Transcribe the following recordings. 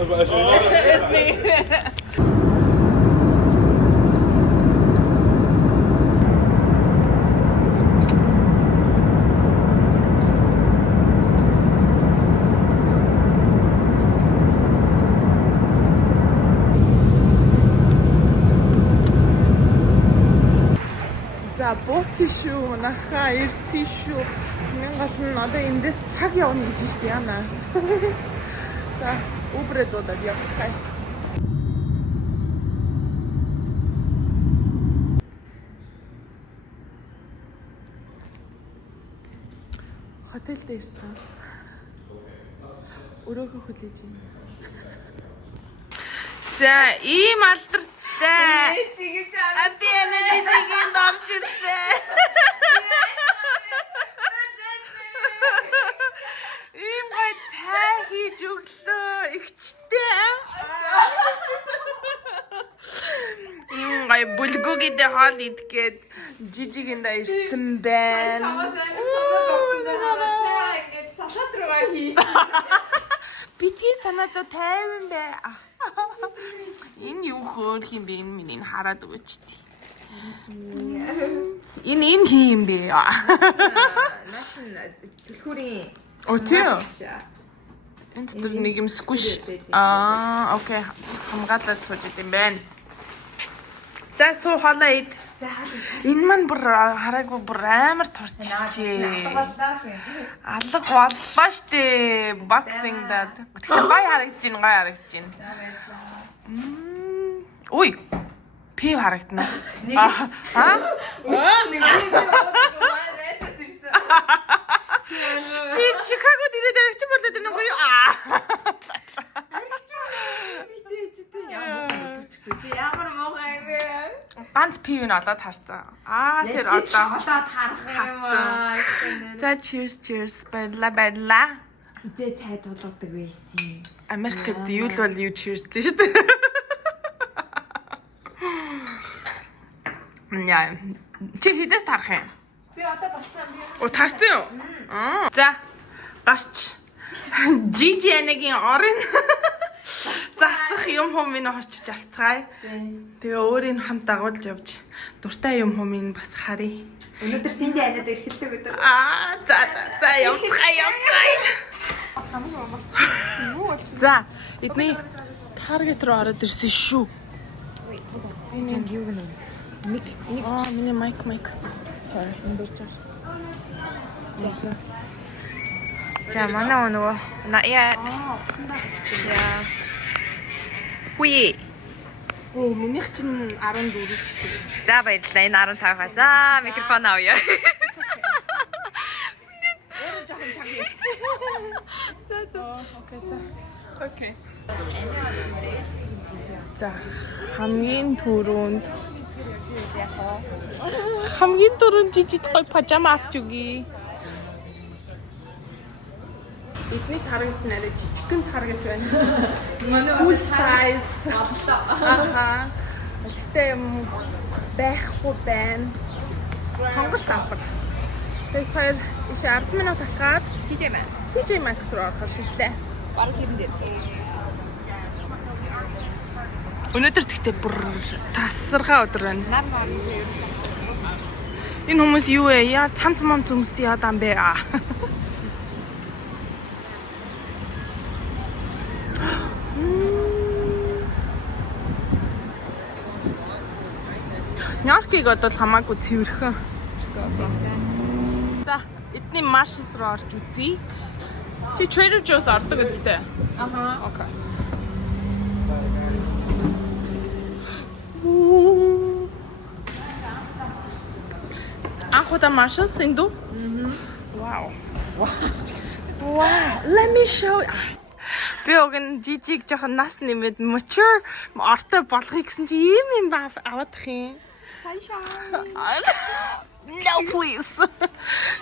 It's me. За бууцсан шүү. Манайхаа ирсэн шүү. Мянгал нь одоо эндээс цаг явна гэж шүү дээ яана. За Uber-д удаад явцгаая. Хотелд ирсэн. Өрөөгөө хүлээж байна. За ийм алдартай. Атианэдигийн дорж ирсэн. Ийм гой цай хийж өглөө. Игчтэй. Ийм гой бүлгүүгийдээ хоол идгээд жижигэнда ирсэн байна. Чамаас амар санаа зовсон байгаа. Цаа ингэж салат руугаа хийж. Бидний санаа зов 50 бай. Энэ юу хөөх юм бэ? Энэ миний хараад өгөөч. Энэ хин юм бэ? Наас төлхүүрийн Өтөө. Энд тэр нэг юм squish. Окей. Хамгаалаад сууж идэм байна. За суу хоолоо ид. Энэ маань бүр хараагүй бүр амар турчижээ. Алга боллоо штэ. Боксинг даад. Гэхдээ гой харагдаж байна. Ой. Пи харагдана. Нэг найзаас ирсэн. Чи Чикагод ирээд яригч болоод байна уу? Ямар муухай юм бэ? Ганц пивэн олоод харсан. Тэр одоо олоод харах юм аа. За cheers баярлаа. Хизээ цайд болоодаг байсан. Америкт юу л бол юу cheers дээ шүү дээ. Яа. Чи хідээс тарах юм? Би одоо болцсон би. О тарсан юу? За гарч. Жижианагийн орын засах юм минь орчиж авцгаая. Тэгээ өөрийн хамт дагуулж явж дуртай юм минь бас харъя. Өнөөдөр Синди анаад эрхэлдэг өдөр. За явцгаая. За эдний таргет руу ороод ирсэн шүү. Энэ юу гэнэ? Миний майк. Sorry. За манай нөгөө яа. Үе. Оо минийх чинь 14 шүү дээ. За баярлалаа. Энэ 15 за микрофон авъя. Өөрөө жоохон чанга ярьчих. За. Окей. За хамгийн түрүүнд жижиг гой пажама авч өгье. Эдний таргет нэрээ жижигхэн таргет байна. Манай Full size. бодлоо. Гэхдээ юм байхгүй байна. Сонголт авах. Тэгэхээр иш 10 минут талхаад TJ Maxx руу орох шийдлээ. Бараг тийм дээр. Өнөөдөр тэгтээ бүр тасархаа өдөр байна. Нар нар. Энэ хүмүүс юу вэ? Яа цамц хүмүүс яадан бэ? Нёркиг одоо хамаагүй цэвэрхэн. За, эдний Marshalls руу орж үзье. Чи Trader Joe's ордог үстэй. Окей. Анхудаа Marshalls энэ дүү? Wow. Let me show. Би өгн жижиг жоохон нас нэмээд mature ортой болгоё гэсэн чи ийм аваадах юм. Sunshine. No please.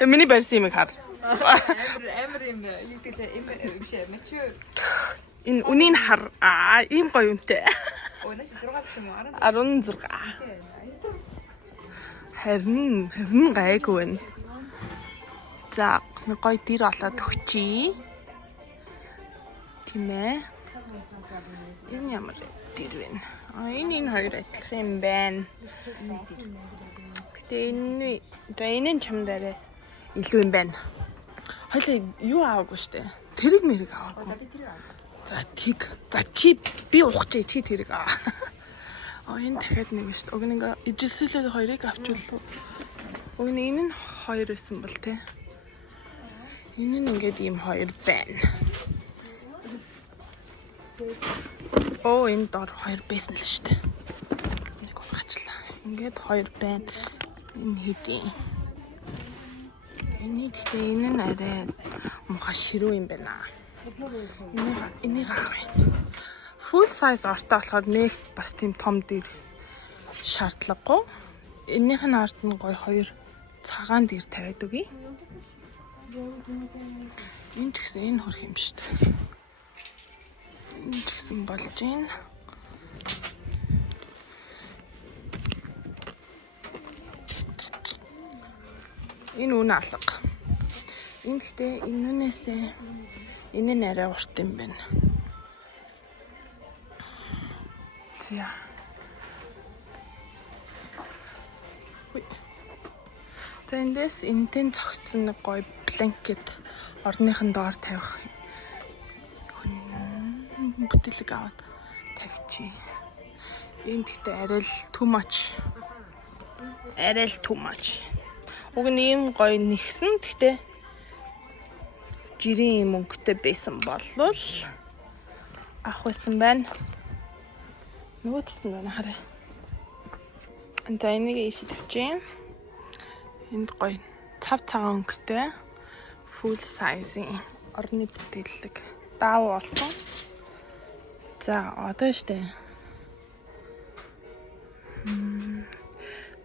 Миний барьсан юм хар. Амар юм юу гэдэг юм биш mature. Энэ үнийг хар ийм гоё үнэтэй. Өнөөдөр 6 биш юм уу? 16. Харин гайгүй байна. За, гоё дэр олоод өгчий. Тийм ээ. Энэ ямар дэр вэ? Энэ хоёр адилхан юм байна. Гэтэ энэ нь чамдаараа илүү юм байна. Хоёлаа юу аваагүй штэ. Тэрэг мэрэг аваагүй. За тэг. За чи би ухчих чи тэрэг аа. Энэ дахиад нэг штэ. Уг нэг ижилсүүлээд хоёрыг авчвал. Уг энэ нь хоёр байсан бол те. Энэ нь ингээд ийм хоёр байна. Энэ дор хоёр байсан л штэ. Нэг унгачлаа. Ингээд хоёр байна. Энэ хэдийн. Энэ нь арай муха ширүү юм байна. Энийг авъя. Full size ортой болохоор нэг бас тийм том дэр шаардлагагүй. Энийх нь ард нь гоё хоёр цагаан дэр тавиад үгүй. Энэ ч гэсэн энэ хөрх юм шүү дээ. Энэ ч гэсэн болж байна. Энэ үнэ алга. Энэ гэхдээ энүүнээсээ энэ нь арай урт юм байна. За. Тэндээс энтэн цогцсон нэг гоё бланкет орныхон доор тавих бүтээлэг аваад тавьчих. Энэ гэхдээ арай л too much. Уг нь ийм гоё нэгсэн. Гэхдээ жирийн мөнгөтэй байсан болвол авах байсан байна. Нөгөө талд нь байна хараа. За энийг ийшээ тавьчих. Энд гоё цав цагаан өнгөтэй full size-ийн орны бүтээлэг даав болсон. За одоо штэ.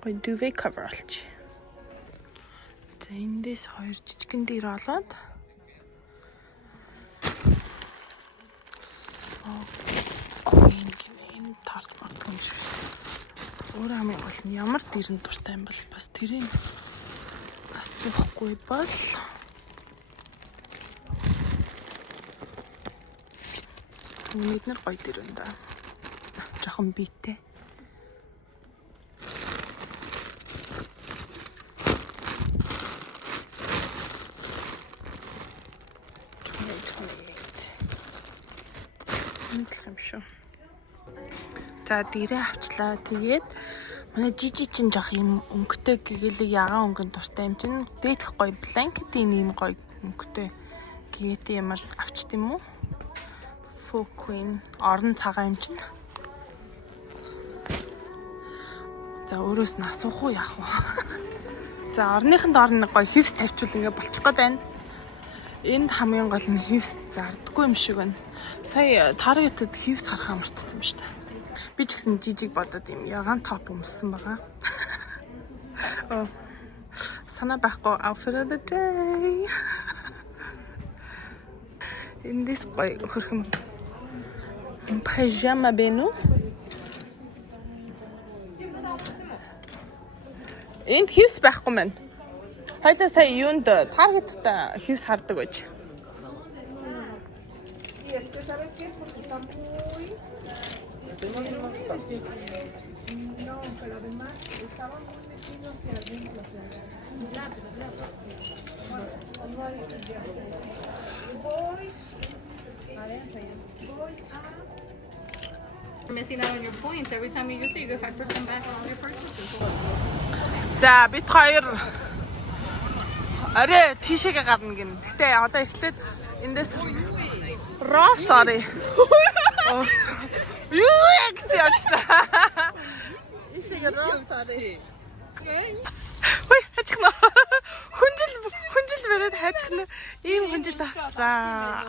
Гоё duvet cover олчих. За эндээс хоёр жижигэн дээр олоод Queen гэмээр тарт магтгүй юм шиг. Өөр хамгийн гол нь ямар дэрэн дуртай юм бол бас тэрийг асуухгүй бол нэг нэр гоё дэрэн да. Жохон биетэй. За дээрээ авчлаа. Тэгээд манай жижиг чин жоох юм өнгөтэй гэгэлэг ягаан өнгөнд дуртай юм чинь дээдх гоё бланкетийн ийм гоё өнгөтэй гэгээтэй ямар авчт юм уу? Full Queen орон цагаан юм чинь. За өөрөөс нь асуух уу яах вэ? За орныхын доор нэг гоё хивс тавьчвал ингээ болчих гээд байна. Энд хамгийн гол нь хивс зардаггүй юм шиг байна. Сая Target-д хивс харахаа мартсан юм шүү дээ. Би ч гэсэн жижиг бодоод юм ягаан топ өмссөн байгаа. Санаа байхгүй outfit of the day. Эндээс гоё хөрхөн пижама бэнүү. Энд хивс байхгүй мэн. Хоёлаа сая юунд Target-д хивс хардаг байж. No, pero además estaban muy metidos hacia adentro, You're missing out on your points. Every time you use it, you get 5% back on all your purchases. За бид хоёр арай тийшээгээ гарна гин. Гэтэ одоо эхлээд эндээс sorry. Юу гэсэн яачлаа. Тийшээгээ sorry. Ой, хачхна. Хүнжил бараад хачхна. Ийм хүнжил авцаа.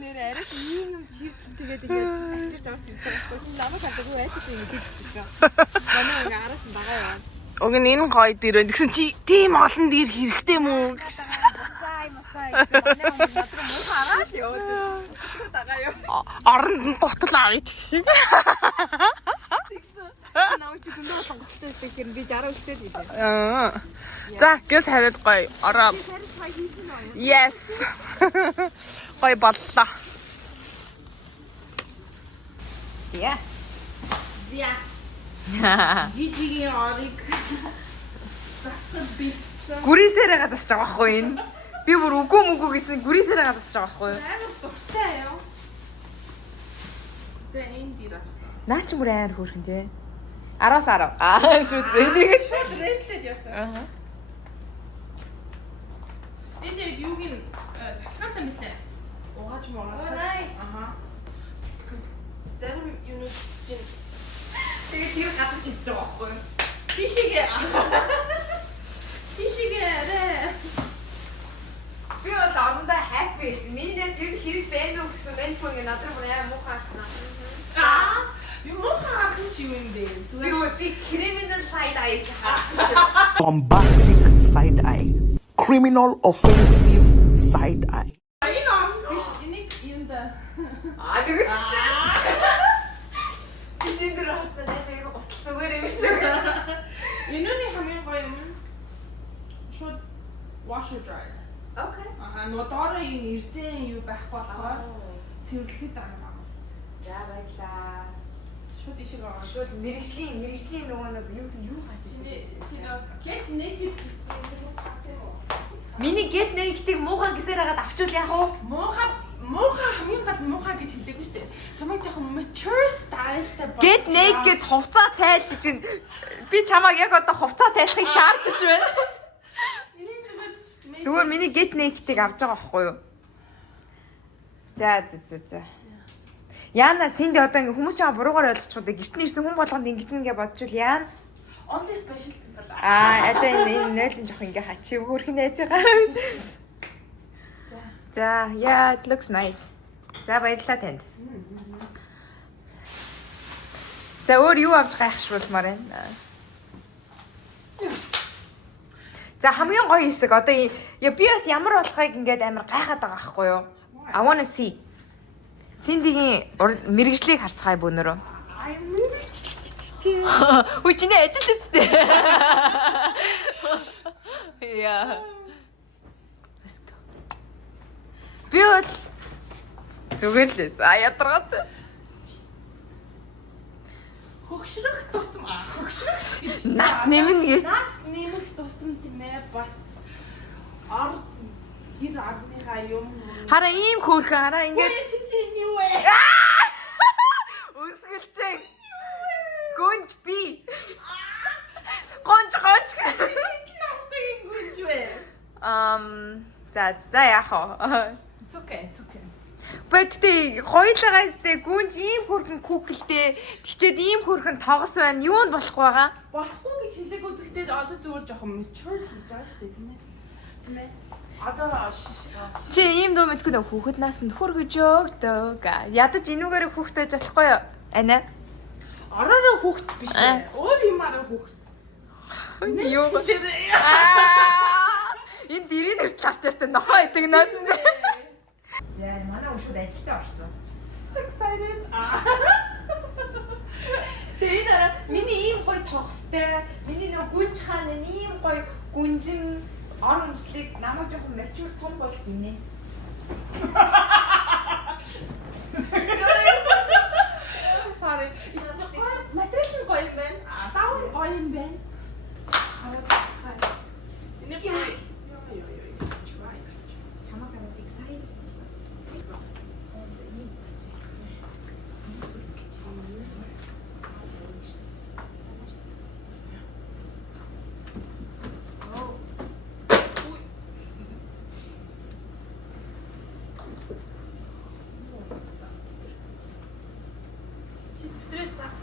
Нэр арай ийм юм чирч тэгээд ингээд ачирч авч ирж байгаа байсан. Намайг хадаггүй байдаг юм хийчихсэн. Манай ингээ араас нь дагаа яваа. Уг нь энэ гоё дэр байна гэсэн чи тийм олон дэр хэрэгтэй юм уу? Буцаа гэсэн. Манай надруу муу хараад яваад. Дагаа яваа. Оронд нь гутал авъя ч шиг. Наа чи дүндээ сонгохтой байсан би 60 өстэй дээ. За гэс хараад гоё ороо. Yes. Гоё боллоо. Зя. Зя. Жижигийн орыг засах битсэн. Гүрээсээрээ засаж байгаа байхгүй энэ. Би бүр үгүй мүгүй гэсэн гүрээсээрээ засаж байгаа байхгүй юу? Амар дуртай юу? Тэ энэ дэр авсан. Наа чи бүр амар хөөрхөн тий. 10-аас 10. Шүүд рэдийг. Шууд рэдлээд явсан. Аа. Энэ юугийн цахилгаантай мэлээ. Угааж муугаа. Oh, nice. Аха. Зарим юунууд чинь Тэгээд тэр гадар шидэж байгаа байхгүй юу? тишигээ. Тишигээ. Би бол орондоо happy байсан. Миний дээр зэрэг хэрэг байна уу гэсэн мэнхүү ингэ надад бүр амар муухай харснаа. Юу муухай харах чи юу юм бэ? Би criminal side eye харсан. Bombastic side eye, criminal offensive side eye. Энэ он биш энийг юм да. Тэгээд энэ дээр хаста дайсаг готл зүгээр юм шүү. Энэний хамгийн гоё юм. Шууд washer dryer. Окей. Аха нодороо энэ эрдэн юу байх болохоор цэвэрлэхэд байгаа. За баярлаа. Шууд ишиг аваа. Шууд мэрэгжлийн нөгөө нэг юу гарч ирсэн. Get naked. Миний get naked-ийг муухай гэсээр хагаад авчвал яах вэ? Муухай хамгийн гол муухай гэж хэлээгүй шүү дээ. Чамайг жоохон mature style-тай Get naked хувцаа тайлж чинь би чамайг яг одоо хувцаа тайлахыг шаардаж байна. Зүгээр миний get naked-ийг авч байгаа байхгүй юу? За. Яна синд одоо ингээ хүмүүс чамаа буруугаар ойлгочиход гэрт нь ирсэн хүн болгонд ингэж ингээ бодчихвол яана. only special people. Одоо энэ нойлын жоох ингээ хачи хөөрхөн найзгаа. За, yeah, it looks nice. За баярлалаа танд. За өөр юу авч гайхшруулмаар байна? За хамгийн гоё хэсэг одоо би бас ямар болохыг ингээд амар гайхаад байгаа байхгүй юу? I wanna see. Синдигийн мэрэгжлийг харцгаая бөөнөрөө. Ай мэрэгчлэг чи. Үгүй чиний ажил үсттэй. Yeah. Let's go. Би бол зүгээр л эс. Ядаргаад. Хөгшрөх тусам хөгшрөх. Нас нэмнэ гэж. Нас нэмэх тусам тийм ээ бас ор гэр арныхаа юм. Хараа ийм хөөрхөн хараа ингээд чи юу вэ? үсгэлчээ. Гүнж би. Гонч. Настыг гүнж вэ? За яах вэ? It's okay. Бэттэй гоёлагаас тэ гүнж ийм хөөрхөн куклтэй тэгчээд ийм хөөрхөн тогос байна. Юунд болохгүй байгаа? Болохгүй гэж хэлээг үзэхдээ одоо зүгээр жоохон mature хийж байгаа шүү дээ тийм ээ. Одоо Чи ийм дуу мэдгүй нөө хүүхэд наасанд хөргөж өгдөг. Ядаж энүүгээр хүүхдэж болохгүй юу? Ана. ороороо хүүхэд биш ээ. Өөр юмараа хүүхэд. Юу вэ? Энэ дэрийн эрт харчаастай нохоо идэг наад. За манай өшгөр ажилдаа орсон. Excited. Тэгээ дараа миний ийм гоё тогстой, миний нэг гүнж хаана ийм гоё гүнжин ор үнслийг намайг жоохон mature том бол гинэ. Sorry. Материал гоё юм байна. Даун гоё юм байна. Энэ чамаг амт excited.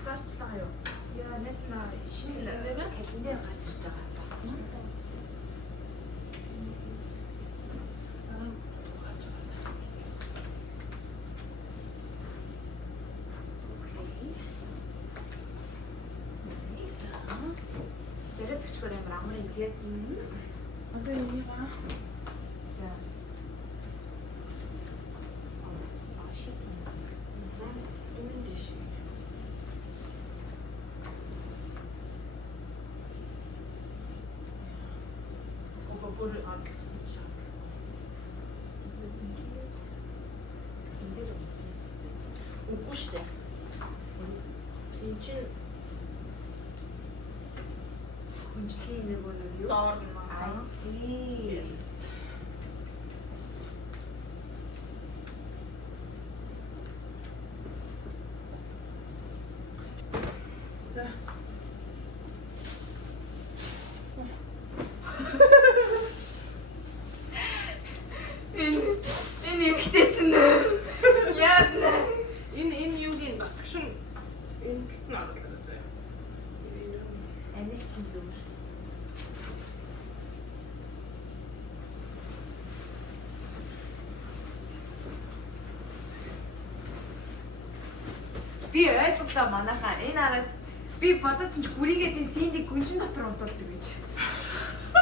Зарчлаа юу? Яа, нэг наа шинэ календар гарч ирж байгаа. Дээрээ төчгөр амар амрын тэгээд Одоо энийг за бүр адлсан шат. Үгүй шүү дээ. чинь Хүнжлийн нөгөө нэг юу? доор нь I see. Yes. За. Энэ ихтэй чинь яад нэ. Энэ юугийн батгшин энэ талд нь оруулаад заяа. Энийг чинь зүгээр. Би ойлголоо манайхаа энэ араас би бодоодсон ч гүрийгээд энэ синдик гүнжин дотор унтуулдаг гэж.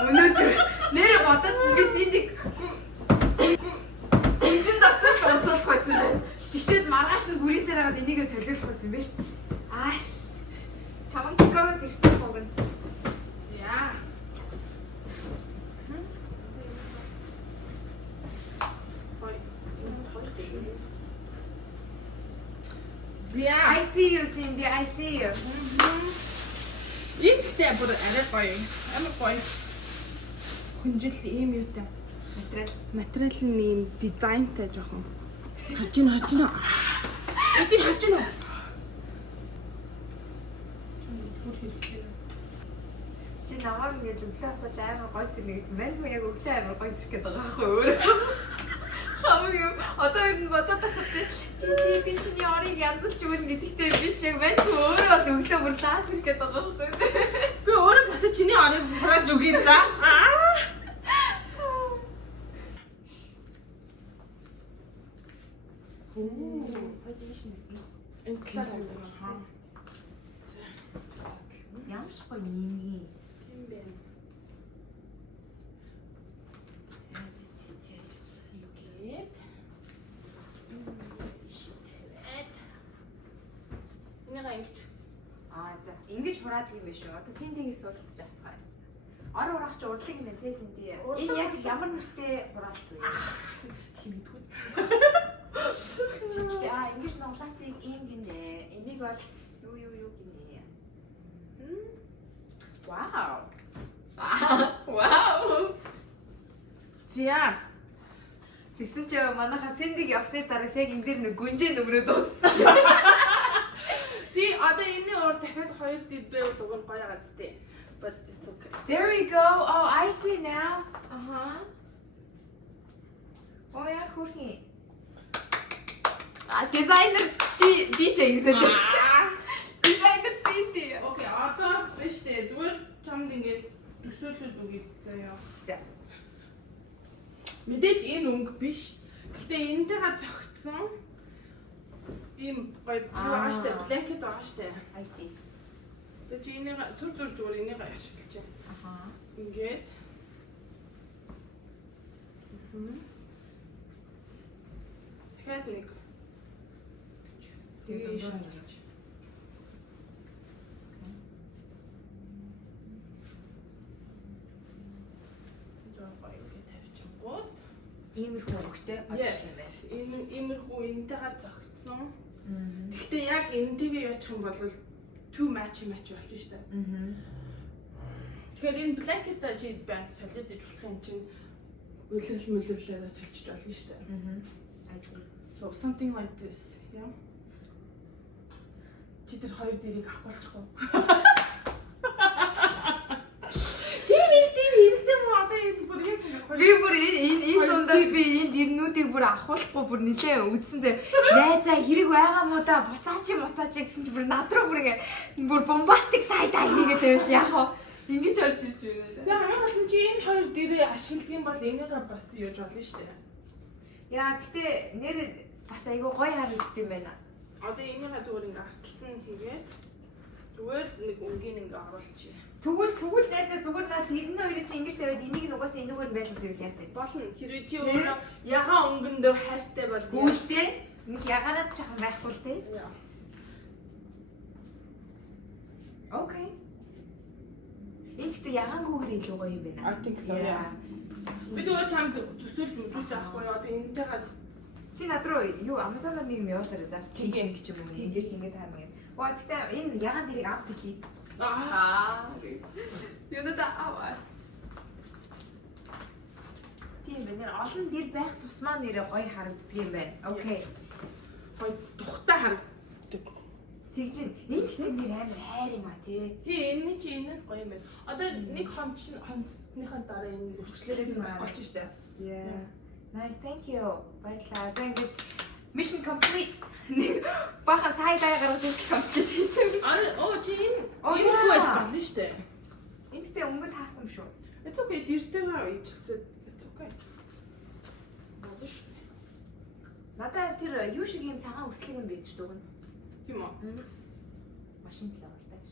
Өнөөдөр нэрээ бодоодсон би синдик гүнжин дотор л унтуулах байсан байна. Тэгчээд маргааш нь гүрийсээр хагаад энийгээ солиулах байсан байна шүү дээ. Ааш. Чамаг чикагод ирсэн богино. Яа. I see you, Cindy. I see you. Энэ гэхдээ бүр арай гоё. Амар гоё. Хүнжил ийм юутай. Материал нь ийм дизайнтай жоохон. Харж гинэ. Харж гинэ. Чи намайг ингэж өглөөсөө амар гоё сэрнэсэн байна. Хүн яг өглөө амар гоё сэрхээд байгаа байхгүй өөр. Хамаг юу? Одоо энэ бодоод тахтай. Чи би чиний орыг янзлж өгнө гэдэгтэй биш яг байна. Өөрөө бол өглөө бүр лаас сэрхээд байгаа байхгүй. Би өөрөө бас чиний орыг хурааж өгье за. Position. Энэ талаар хаа. Ямар ч гоё нэмгий. Тийм байна. Ингээд. Энийг ингэж. За. Ингэж хураад юм биш үү? Одоо Синдигээс уулзаж авцгаая. Ор ураах чи урдлаг юм байна те Синди. Энэ яг ямар нэртэй хураалт вэ? Химдгүүд. Чи ингэж нуглаасыг ийм гинэ. Энийг бол юу гинэ. Вау. Вау. Зя. Тэгсэн чи манайха Синдиг явсны дараа яг энэ дээр нэг гүнжээ нөмрөөд удаа. See, одоо энэ өөр дахиад 2 дибэ бол уг нь гоё байгаа зү. But it's okay. There we go. Oh, I see now. Oh, яа хөрхи. Дизайнер DJ гэсэн л. Дизайнер Синди. Окей, одоо биш дээ. Зүгээр чамд ингээд төсөөлөл өгье заяа. За. Мэдээж энэ өнгө биш. Гэтэ энэтэйгээ зөгцсөн ийм гоё юу байгаа штэ, blanket байгаа штэ. I see. Тэгээ чи энийг түр зүгээр энийг ашиглаж байна. Ингээд. Дахиад нэг. Тэгээд дундуур нь гэж. Иймэрхүү өнгөтэй ажилласан юм байна. Энэ иймэрхүү энэтэйгээ зөгцсөн. Гэхдээ яг энэтэйгээ яачих юм бол too match болж шүү дээ. Тэгэхээр энэ blanket чи банк солиод иж болох юм чинь үлрэлээрээ солиж болно шүү дээ. I see. So something like this, yeah. Чи тэр хоёр дэрийг авахулчихгүй. Би бүр энэ дундаас би энэ дэрнүүдийг бүр авахуулахгүй бүр нилээ үдсэн зэ. Найзаа хэрэг байгаа мó да буцаач гэсэн чи бүр над руу бүр ингэ бүр бомбастик сайд аа хийгээд байвал яах вэ? Ингэж орж ирж байна. Тэгээ хамгийн гол нь чи энэ хоёр дэрээ ашигладаг юм бол энийг бас юуж болно шүү дээ. Яа гэтээ нэр бас айгүй гоё харагддаг юм байна. Одоо энийг зүгээр ингэ арталт нь хийгээд зүгээр нэг өнгийн ингэ оруулчих. Тэгвэл найзаа зүгээр наад дэрний хоёрыг чи ингэж тавиад энийг нугасаа энүүгээр байлгаж ирэх яасан. Болно. Хэрвээ чи өөрөө ягаан өнгөндөө хайртай бол гүйлтэй нэг ягараад чахан байхгүй л тий. Окей. Эндээ ягаангүйгээр илүү гоё юм байна. I think so. Би зүгээр чамд төсөөлж үзүүлж авахгүй юу? Одоо энэтэйгээ чи над руу юу Amazon-оор нэг юм явуулаарай за. TM гэж юм уу? Ингэж ингэж таарна гэд. Тэгтээ энэ ягаан дэрийг авт хийз. Юунада аваа. Тийм байна. Олон дэр байх тусмаа нэрээ гоё харагддаг юм байна. Окей. Гоё тухтай харагддаг. Тэгжин энэ ихтэй нэр амар хайр юм а тий. Тий, энэ чи энэ гоё юм байна. Одоо нэг хонцныхаа дараа энэ өрчлөлээс нь болж штэ. Yeah. Nice, thank you. Баярлалаа. За ингээд mission complete. Баха сайдаа гаргаж ижил complete. Чи энэ юу байж болно штэ. Энэтэй өнгөд хаах юм шүү. It's okay, дэртэйгээ ижилцээ. It's okay. Бодож. Надаа тэр юу шиг юм цагаан үслэг юм байж шүү. Тийм үү? Машин талаа болтой гэж.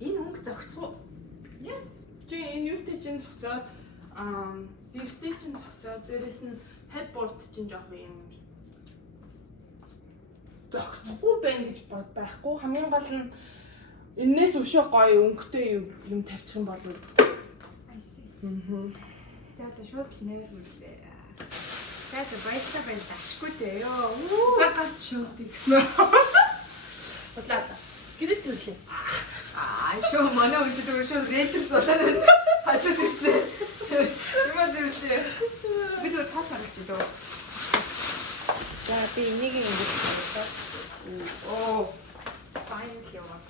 Энэ өнгө зөгцгөө. Yes. Чи энэ юутэй чинь зогсоод дэртэй чинь зогсоод дээрэс нь headboard чинь жоох юм зогсохгүй байна гэж байхгүй. Хамгийн гол нь энээс өшөө гоё өнгөтэй юм тавьчих юм бол За шууд л нэр үлээ. За баярлалаа ашгүй дээ ёо. гарч шууд тэгснэ. Бодлоо. Гэрээ зүйлээ. Шоо манай үчид шууд рейтерс болоод хажууд ирсэн. Юмаа зүйлээ. Бид өөр тас харагч дөө. За би энийг ингэж байна. Оо. Finally яваа.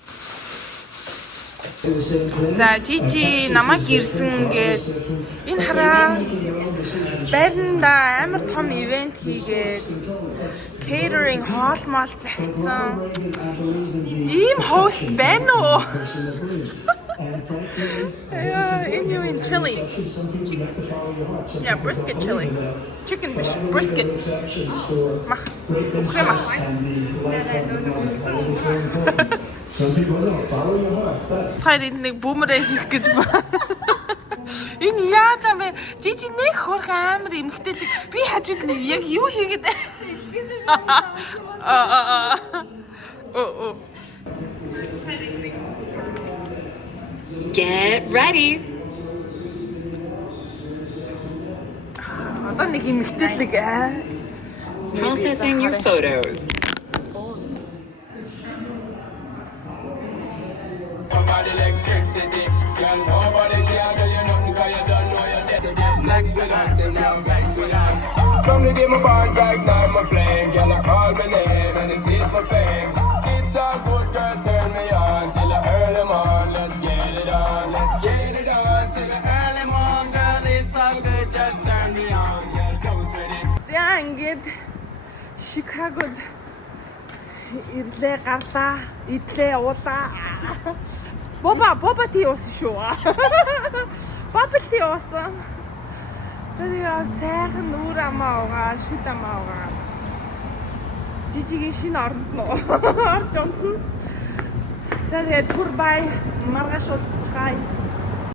За Жижи намайг ирсэн гээд энэ хараа байранда амар том ивент хийгээд catering хоол мал загцсан. Ийм хост байна уу? Энэ юу энэ chili. Yeah, brisket chili. Chicken brisket. Мах. Ухрэмах. Some people don't follow your heart, but Хайр нэг бүүмрээ хийх гэж ба. Энэ яаж юм бэ? Жижи нэг хурх амар эмхтэлэг. Би хажууд нь яг юу хийгээд Get ready. Одоо нэг эмхтэлэг Processing your photos. About electricity, girl, nobody can tell you nothing 'cause you don't know you're dead to get flex with us, and now flex with us. From the day my bond right now my flame, girl, I call my name and it is my fame. It's a good girl, turn me on till the early morn. Let's get it on till the early morn, girl. It's all good, just turn me on, girl. Close with it. За ингээд Чикагод ирлээ гарлаа, идлээ уулаа. Боба тий уусан шүү. Бабл тий уусан. Тэгээд сайхан нүур амаа угаа, шүд амаа угаа. Жижигийн шинэ оронд нь орж унтна. За тэгээд түр бай маргааш уулзчихъя.